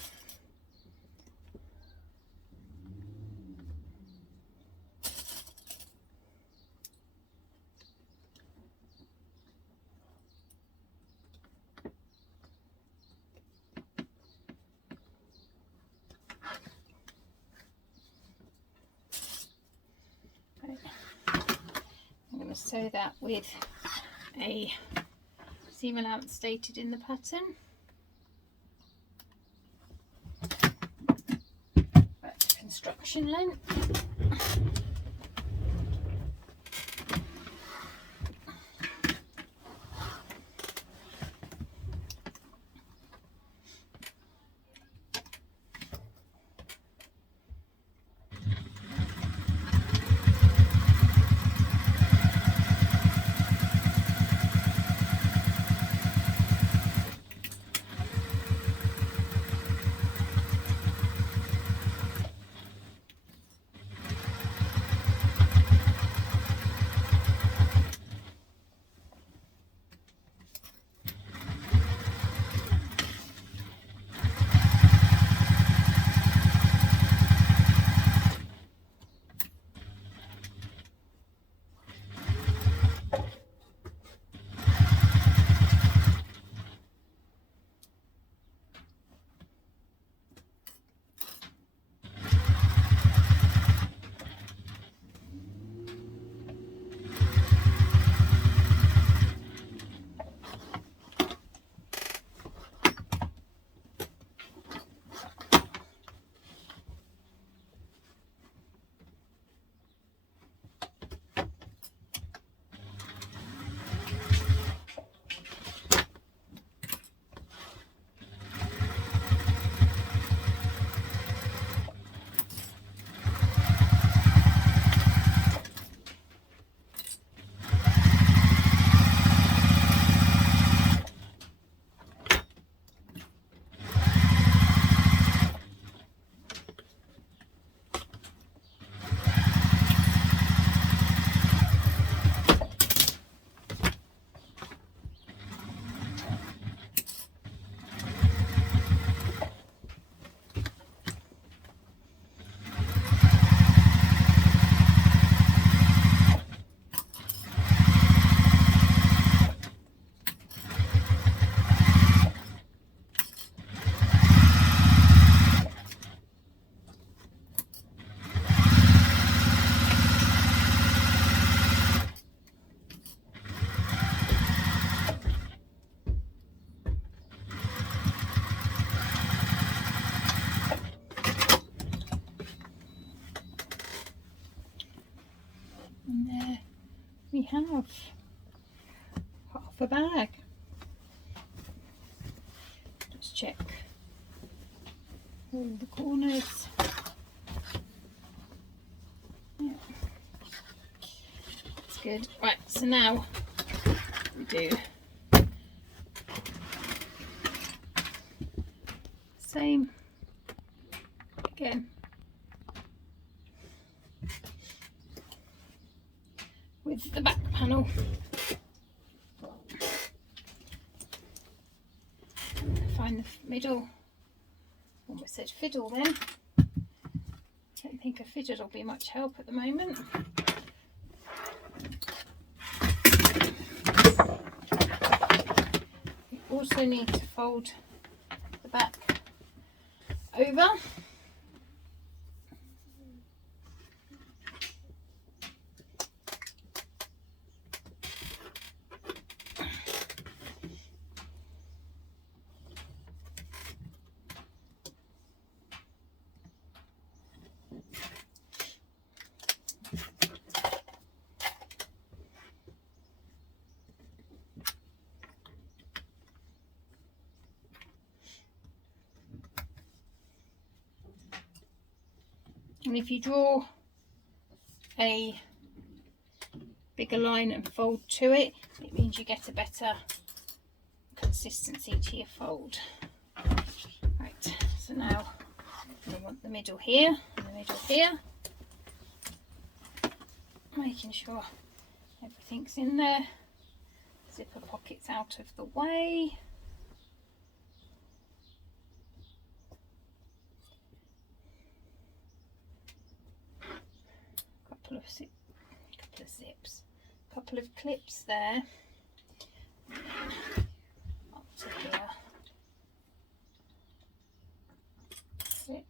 Sew that with a seam allowance stated in the pattern. Back to construction length. And there we have half a bag. Just check all the corners. Yeah. That's good. Right, so now we do same again with the back panel. Find the middle. Almost said fiddle then. Don't think a fiddle will be much help at the moment. You also need to fold the back over. And if you draw a bigger line and fold to it, it means you get a better consistency to your fold. Right, so now we want the middle here and the middle here, making sure everything's in there, zipper pockets out of the way. Couple of zips, couple of clips there, up to here, zip.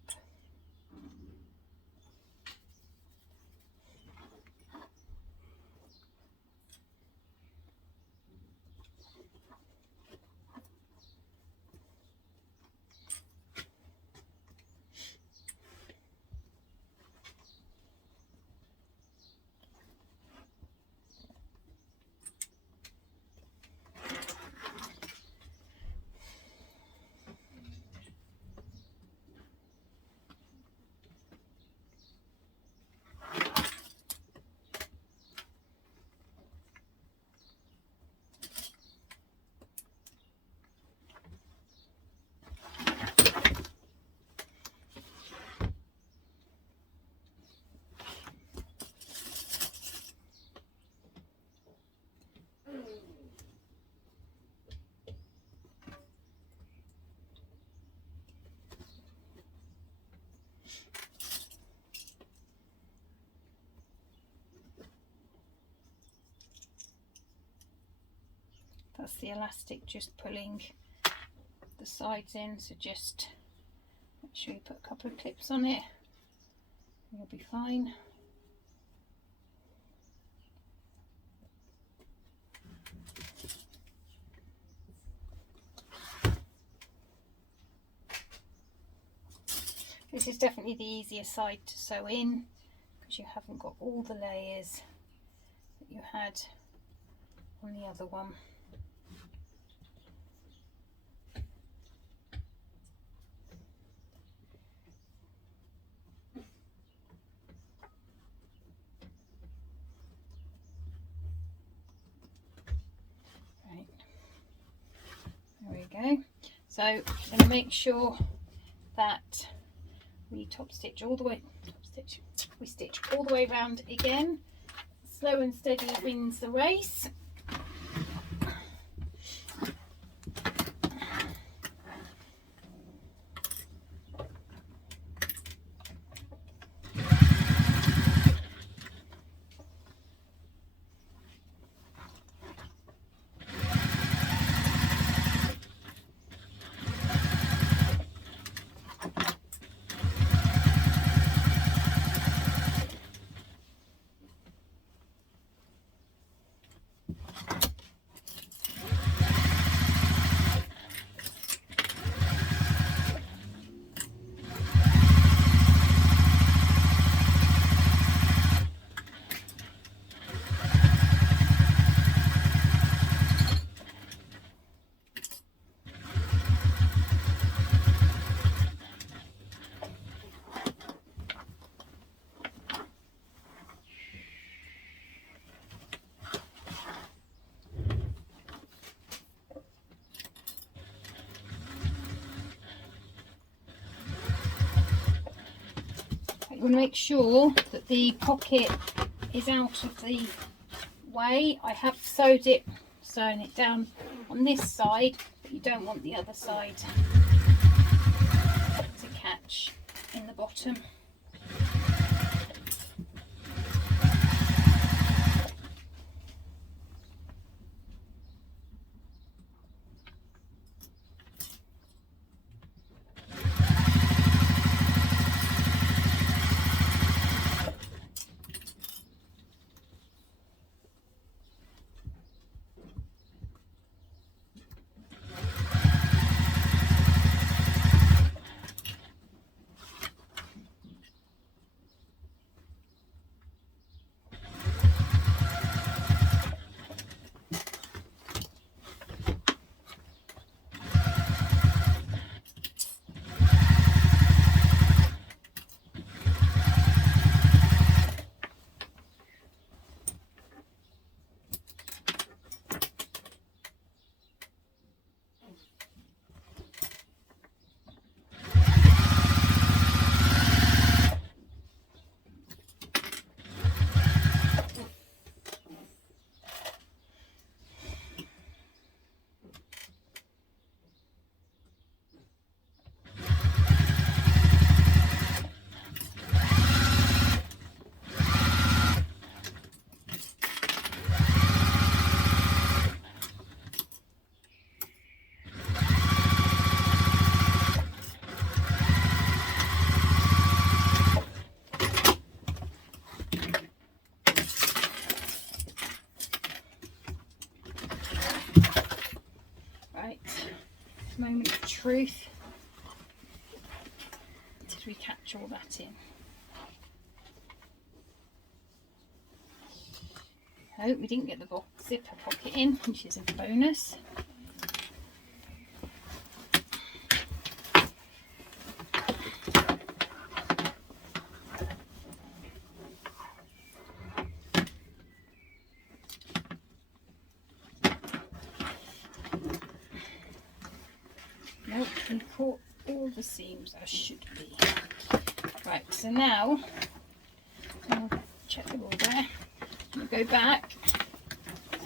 That's the elastic just pulling the sides in, so just make sure you put a couple of clips on it and you'll be fine. This is definitely the easier side to sew in because you haven't got all the layers that you had on the other one. Right, there we go. So I'm going to make sure that we stitch all the way around again. Slow and steady wins the race. You want to make sure that the pocket is out of the way. I have sewn it down on this side, but you don't want the other side to catch in the bottom. waterproof. Did we catch all that in? Oh, we didn't get the zipper pocket in, which is a bonus. Nope, we caught all the seams as should be. Right, so now I'll check they're all there. I'm going to go back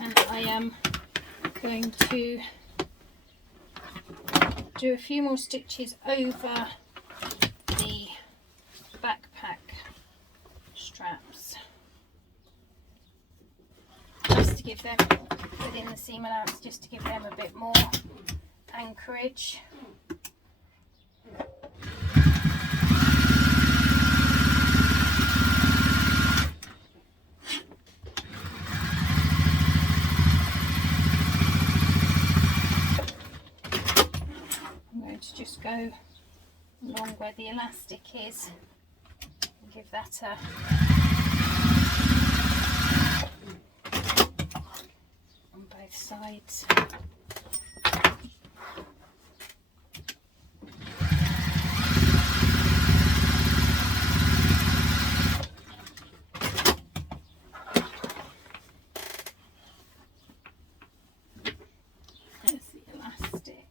and I am going to do a few more stitches over the backpack straps just to give them, within the seam allowance, just to give them a bit more anchorage. Just go along where the elastic is and give that a on both sides. There's the elastic.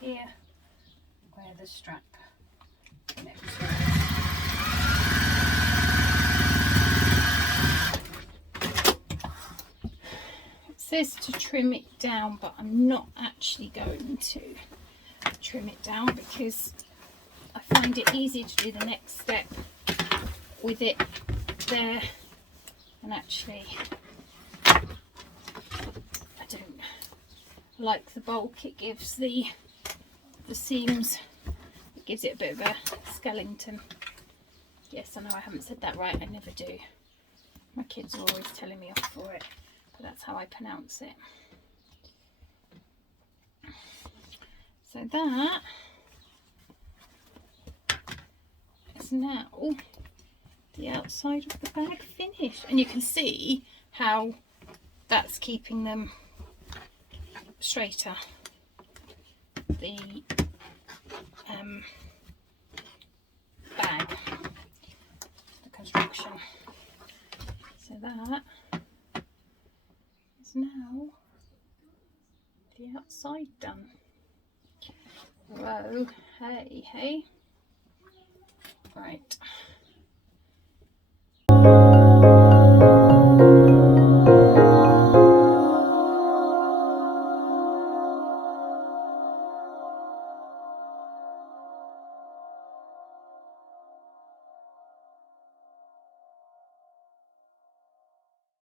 Here where the strap connects. It says to trim it down, but I'm not actually going to trim it down because I find it easier to do the next step with it there, and actually I don't like the bulk it gives the seams. It gives it a bit of a skeleton. Yes, I know I haven't said that right, I never do. My kids are always telling me off for it, but that's how I pronounce it. So that is now the outside of the bag finished, and you can see how that's keeping them straighter. The bag, the construction. So that is now the outside done. Whoa, hey. Right.